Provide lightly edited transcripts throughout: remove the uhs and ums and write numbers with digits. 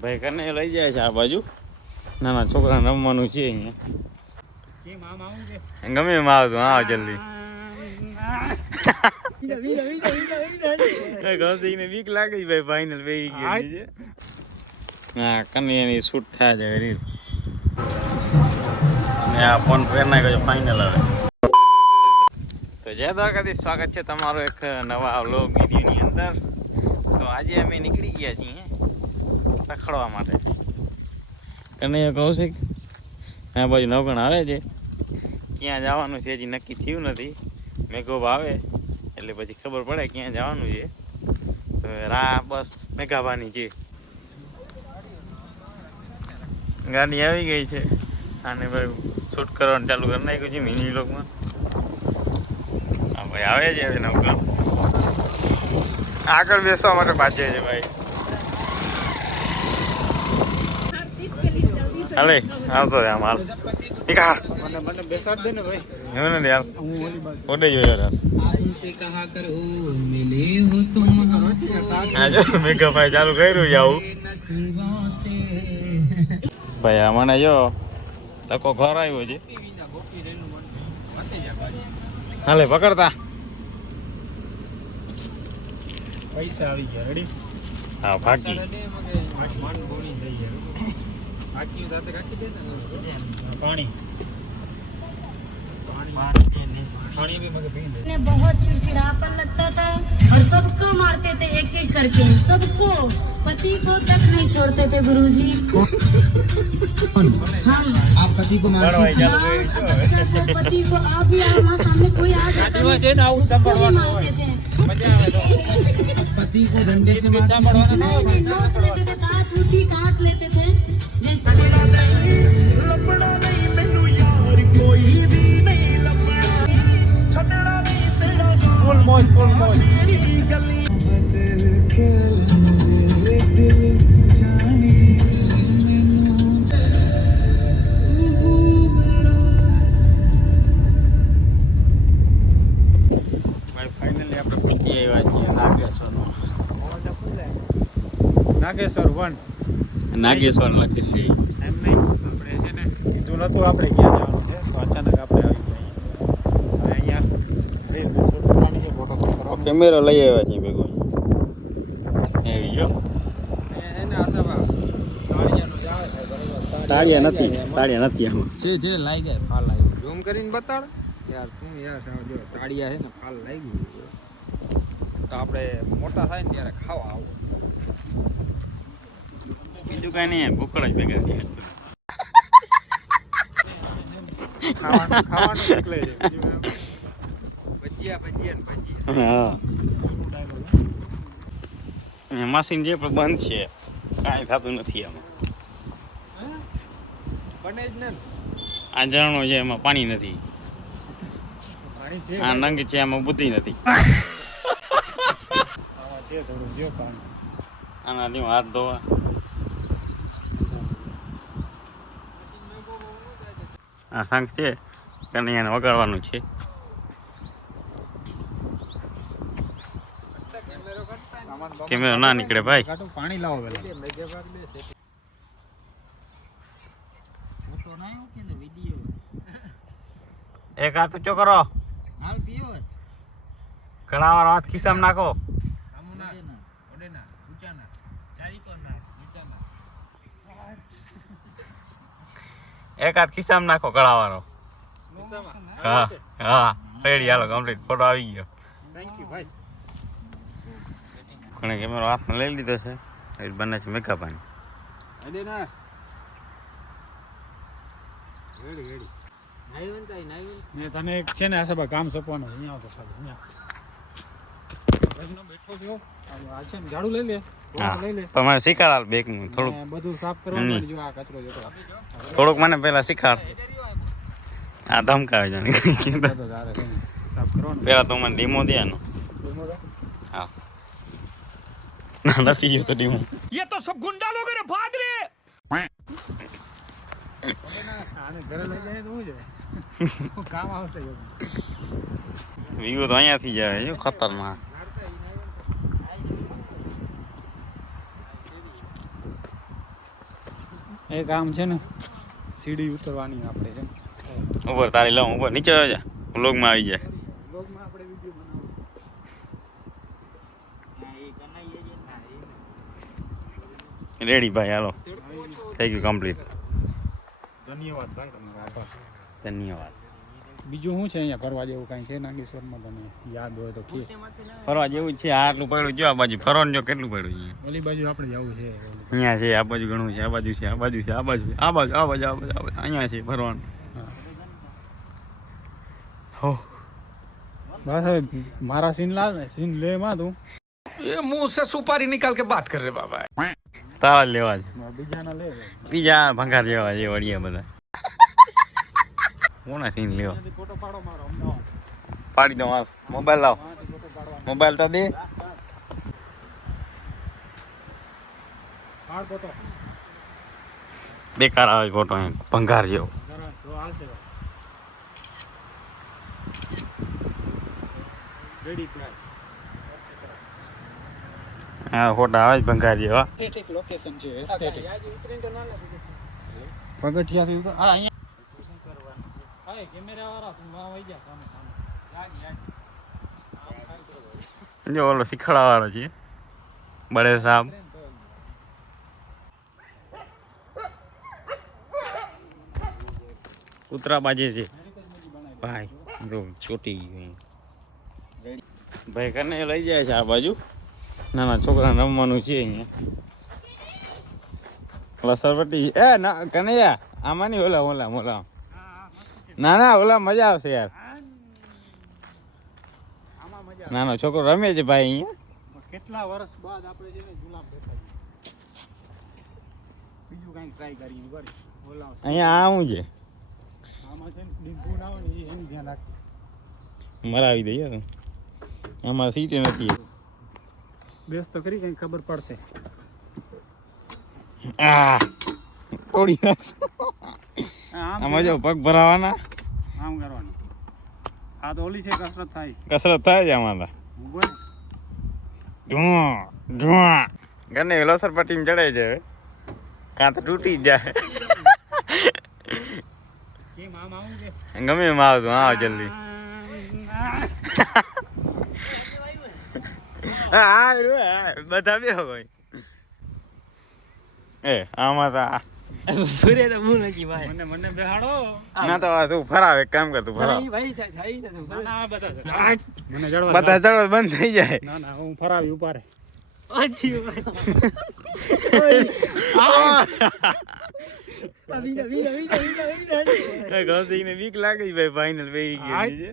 ભાઈ કને લઈ જાય છે આ બાજુ. નાના છોકરાને રમવાનું છે અહીંયા. ગમે એમ આવતું હા જલ્દી. કૌશિકને બીક લાગે ભાઈ ફાઇનલ બેસી ગયો છે. હા કન્યાની શૂટ થાય છે રીલ. આ ફોન ફેર નાખ્યો ફાઇનલ હવે. તો જય દ્વારકાધીશ, સ્વાગત છે તમારો એક નવા વ્લોગ વિડીયોની અંદર. તો આજે અમે નીકળી ગયા છીએ રખડવા માટે. કનૈયા કૌશિક આ બાજુ નવગણ આવે છે. ક્યાં જવાનું છે હજી નક્કી થયું નથી. મેઘોબ આવે એટલે પછી ખબર પડે ક્યાં જવાનું છે. તો રા બસ મેઘાભાની છે. ગાડી આવી ગઈ છે અને ભાઈ શૂટ કરવાનું ચાલુ કરી નાખ્યું છે મિની વ્લોગમાં. હા ભાઈ આવે છે હવે નવગણ. આગળ બેસવા માટે બાજે છે ભાઈ. હાલે આવતો રે આમ હાલ નીકાળ મને બેસાડ દે ને ભાઈ. એવું ને યાર ઓડે જો યાર આનસે કહા કરો મિલે હો તુમ આજો મેઘા ભાઈ ચાલુ કર્યું જાવું ભાઈ. આ મને જો તકો ઘર આવ્યો છે. હાલે પકડતા પૈસા આવી ગયા. રેડી? હા ભાગી पानी बहुत चिड़चिड़ापन लगता था और सबको मारते थे एक एक करके. सबको, पति को तक नहीं छोड़ते थे गुरुजी. हम आप पति को मारते थे? बच्चा को, पति को आप भी हमारे सामने कोई आ जाता उसको भी मारते थे. पति को डंडे से नहीं नोच लेते थे, दांत टूटी काट लेते थे. નાગેશ્વર 1 નાગેશ્વર લખી છે એમ નહીં. આપણે છે ને કીધું નતું આપણે ક્યાં જવાનું છે તો અચાનક આપણે આવી ગયા અહીંયા. રીલ શૂટ કરવાની છે, ફોટો શૂટ કરવાનો. કેમેરો લઈ આવ્યા છે ભેગો એવી જો એને આસામાં તાળિયા નથી આમાં છે લાઈ ગયા ફાલ લાગ્યું. ઝૂમ કરીને બતાડ યાર તું યાર. જો તાળિયા છે ને ફાલ લાગ્યું. તો આપણે મોટા થાય ને ત્યારે ખાવા આવો. બીજું કઈ નહીં, ભૂખડ જ ભેગા છે. ખાવાનું નીકળે છે. ભજીયા. હા મશીન જે પણ બંધ છે, કાંઈ થતું નથી એમાં. બને જ ને આ ઝરણો છે એમાં પાણી નથી. આ નંગ છે એમાં બુદ્ધિ નથી. આના જેવું હાથ ધોવા. આ શંખ છે કનૈયાને વગાડવાનું છે. કેમેરો ના નીકળે ભાઈ. પાણી લાવો પેલા. એક હાથ ઊંચો કરો. ઘણા વાર હાથ ખિસ્સામાં નાખો. એક હાથ ખિસ્સામાં નાખો કળાવાળો. હા હા રેડી હાલો કમ્પ્લીટ. ફોટો આવી ગયો. થેન્ક યુ ભાઈ. કોણે કેમેરો હાથમાં લઈ લીધો છે. એ બને છે મેઘાભાઈ. તને એક છે ને આ સભા કામ સોંપવાનું અહીંયા આવતો સાહેબ. બેઠો છો આ છે ને ઝાડુ લઈ લે. તમારે શીખાડ બેગ નું થોડુંક બધું સાફ કરવાનું. જો આ કચરો જતો થોડુંક મને પેલા શીખાડ. આ ધમકાવે છે સાફ કરવાનું. પેલા તો મને ડીમો દે આનો. હા ના નથી ગયો તો ડીમો. ये तो सब गुंडा लोग रे भाग रे. આને ઘરે લઈ જાય તો શું છે કામ આવશે. વ્યૂ તો અહીંયાથી જાય છે એક આમ છે ને સીડી ઉતરવાની આપણે છે ઉપર તારી લઉં ઉપર નીચે આવે છે વ્લોગમાં આવી જાય બ્લોગમાં આપણે વિડીયો બનાવવું. રેડી ભાઈ હાલો થઈ ગયું કમ્પ્લીટ ધન્યવાદ ભાઈ તમારો આભાર. ધન્યવાદ બીજું શું છે અહીંયા ફરવા જેવું કાંઈ છે નાગેશ્વરમાં તને યાદ હોય તો કે ફરવા જેવું જ છે આટલું પડ્યું જો આ બાજુ ફરવાનું જો કેટલું પડ્યું છે ઓલી બાજુ આપણે જવું છે અહીંયા છે આ બાજુ ઘણું છે આ બાજુ છે આ બાજુ છે આ બાજુ આ બાજુ આ બાજુ આ બાજુ આ બાજુ અહીંયા છે ફરવાનું હો બસ હવે મારા સીન લાવ ને સીન લે માં તું ये मुंह से सुपारी निकाल के बात कर रहे बाबा તારા જ લેવા છે બીજાના લે બીજા ભંગાર જેવા છે વળિયા બધા કોના સીન લેવા ફોટો પાડો મારો અમદાવાદ પાડી દઉં મોબાઈલ લાવ ફોટો પાડવા મોબાઈલ તો દે પાડ ફોટો બેકાર આવે ફોટો ભંગાર જેવો જરા તો હાલશે રેડી પ્રાઇસ હા ફોટા આવે જ ભંગાર જેવા એસ્થેટિક લોકેશન છે એસ્થેટિક પગથિયાથી ઉતર આ અહીંયા હા કેમેરા વાળા તું માં આવી જા સામે સામે જો ઓલો શીખવાડવા વાળો છે બડે સાહેબ કૂતરા બાજે છે ભાઈ બ્રો ચોટી ગઈ ભાઈ કને લઈ જાય છે આ બાજુ નાના છોકરાને રમવાનું છે અહીંયા લસરપટ્ટી એ ના કનૈયા આમાં નહીં ઓલા ઓલા ઓલા ના ના ઓલા મજા આવશે યાર આમાં મજા નાનો છોકરો રમે છે ભાઈ અહીંયા કેટલા વર્ષ બાદ આપણે છે ને જુલાબ બેઠા છીએ બીજું કાંઈક ટ્રાય કરીએ બરી બોલાવ અહીંયા આવું છે આમાં છે ને ડીંગુ ના હોય ને એ એનું ધ્યાન રાખ મરાવી દઈએ તો આમાં સીટ નથી બેસ તો કરી કંઈ ખબર પડશે આ થોડી આમ આમાં જો પગ ભરાવાના આમ કરવાનું આ તો ઓલી છે કસરત થાય કસરત થાય છે આમાં તો ઊભો ને ધુઆ ધુઆ ગને લોસર પટ્ટીમાં ચડાઈ જાય કાં તો તૂટી જ જાય કેમ આમ આવું કે ગમે એમ આવતું આવ જલ્દી હા બધા બે હોય એ આમાં તો મને બેહાડો ના તો તું ફરાવ એક કામ કર તું ફરાવ ના ના બધા મને જડવા બધા ચડવા બંધ થઈ જાય ના ના હું ફરાવી ઉપારે ગૌસીને બીક લાગે છે ભાઈ ફાઇનલ બેહી ગયો છે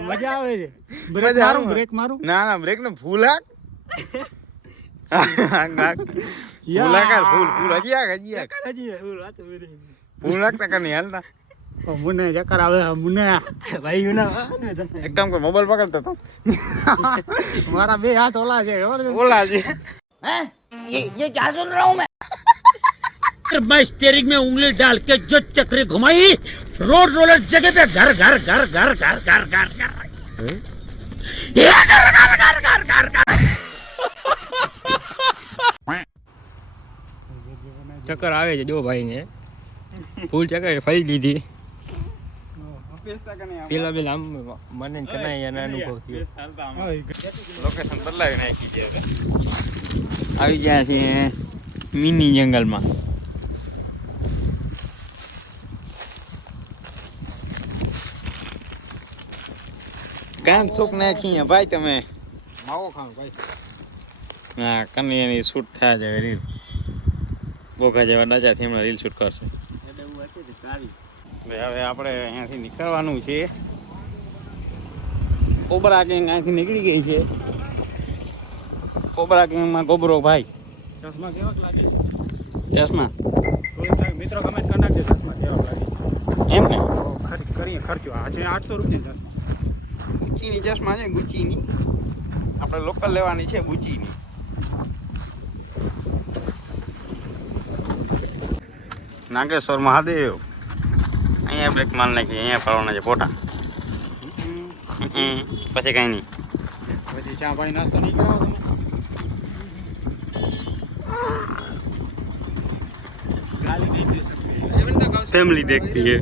મજા આવે છે મજા આવે. બ્રેક મારું ના ના બ્રેક ને ફૂલ હાક ફૂલ હાક ફૂલ ફૂલ હજી હાક ફૂલ હાકતા કર નહીં હાલતા મુને ચક્કર આવે મુને ભાઈ એક કામ કર મોબાઈલ પકડતો તો મારા બે હાથ ઓલા છે ખબર છે ઓલા છે मैं स्टीयरिंग में उंगली डाल के जो चक्री घुमाई रोड रोलर जगह पे घर घर घर घर घर घर घर घर ચક્કર આવે છે જો ભાઈ ને ફૂલ ચક્કર ફરી લીધી પેલા પેલા આમ મને કનાઈ એના અનુભવ થયો લોકેશન બદલાવી નાખી છે આવી ગયા છે મિની જંગલમાં કામ થોક નાખી ભાઈ તમે માવો ખાવ ભાઈ ના કનૈયાની શૂટ થાય છે રીલ બોખા જેવા ડાચાથી હમણાં રીલ શૂટ કરશે ભાઈ હવે આપણે અહીંયાથી નીકળવાનું છે કોબરા ગેંગ અહીંયાથી નીકળી ગઈ છે કોબરા ગેંગમાં કોબરો ભાઈ ચશ્મા કેવાક લાગે ચશ્મા મિત્રો કમેન્ટ કરી નાખજો ચશ્મા કેવાક લાગે એમ ને કરીએ ખર્ચો આ છે 800 રૂપિયા ચશ્મા ગુચીની ચશ્મા છે ગુચીની આપણે લોકલ લેવાની છે ગુચીની નાગેશ્વર મહાદેવ અહીંયા બ્રેક માલ નાખી અહીંયા ફરવાના છે ફોટા પછી કઈ નહીં પછી ચા પાણી નાસ્તો નહીં કરાવો તમે फैमिली देखती है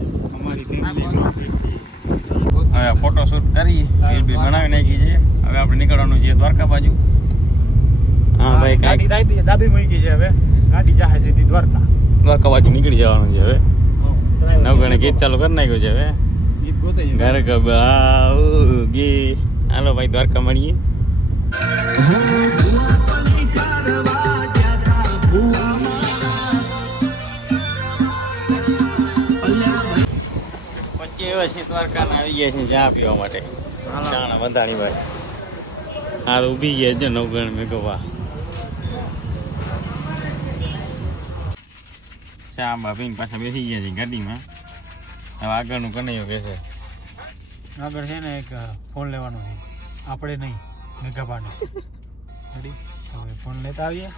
હવે ફોટો શૂટ કરી રીલ બી બનાવી નાખી છે હવે આપણે નીકળવાનું છે દ્વારકા બાજુ હા ભાઈ કાંઈ દાબી મૂકી છે હવે ગાડી જાહે સીધી દ્વારકા દ્વારકા બાજુ નીકળી જવાનું છે હવે નવગણે ગીત ચાલુ કરી નાખ્યું છે હવે ગીત ગોતે ઘર ગબાઉગી હાલો ભાઈ દ્વારકા મળીએ પછી એવા છે દ્વારકાના આવી ગયા છે ચા પીવા માટે ચાના બંધાણી ભાઈ હા તો ઊભી ગયા છે નવગણ મેં ગવા ચા બા પીને પાછા બેસી ગયા છે ગાડીમાં હવે આગળનું કનૈયો કે છે આગળ છે ને એક ફોન લેવાનો છે આપણે નહીં મેઘાબાનો રેડી હવે ફોન લેતા આવીએ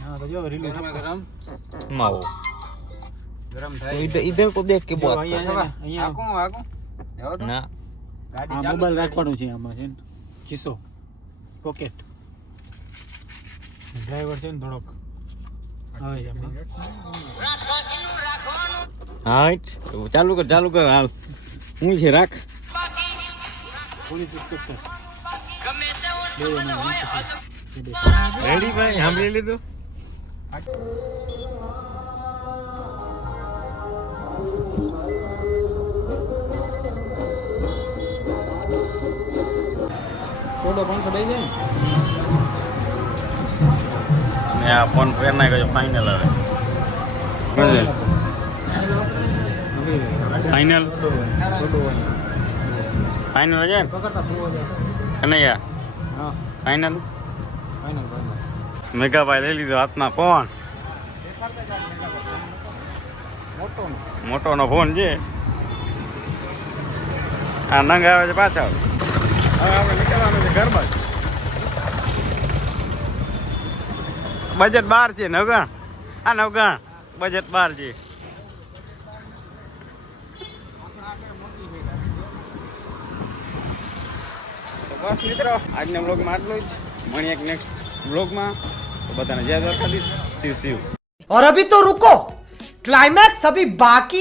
હા તો જો રીલું ગરમ માવો ગરમ तो થાય इधर को देख के જો बात અહીંયા कर છે ને, અહીંયા આકું જાવ તો ना ગાડી આ ચાલુ મોબાઈલ જ રાખવાનું છે આમાં છે ને ખિસ્સો પોકેટ ડ્રાઈવર છે ને થોડોક આવે છે આમાં. हाँ चालू कर हाल હું છે રાખ પોલીસ ઇન્સ્પેક્ટર બે જણા છે. રેડી ભાઈ સાંભળી લીધું છોડો 500 દઈ જાય મેં આ ફોન ફેર નાખ્યો ફાઇનલ હવે ફાઇનલ ફાઇનલ છે પકડતા પૂરો જાય કનૈયા હા ફાઇનલ ફાઇનલ મેઘાભાઈ લઈ લીધો હાથમાં ફોન મોટો મોટોનો ફોન છે આ નંગ આવે છે પાછળ હવે આપણે નીકળવાનું છે ઘર બાજુ બજેટ 12 છે નવગણ આ નવગણ બજેટ 12 છે તો બસ મિત્રો આજના બ્લોગમાં આટલું જ મળીએ એક નેક્સ્ટ બ્લોગમાં તો બધાને જય દ્વારકાધીશ શિવ શિવ और अभी तो रुको क्लाइमैक्स अभी बाकी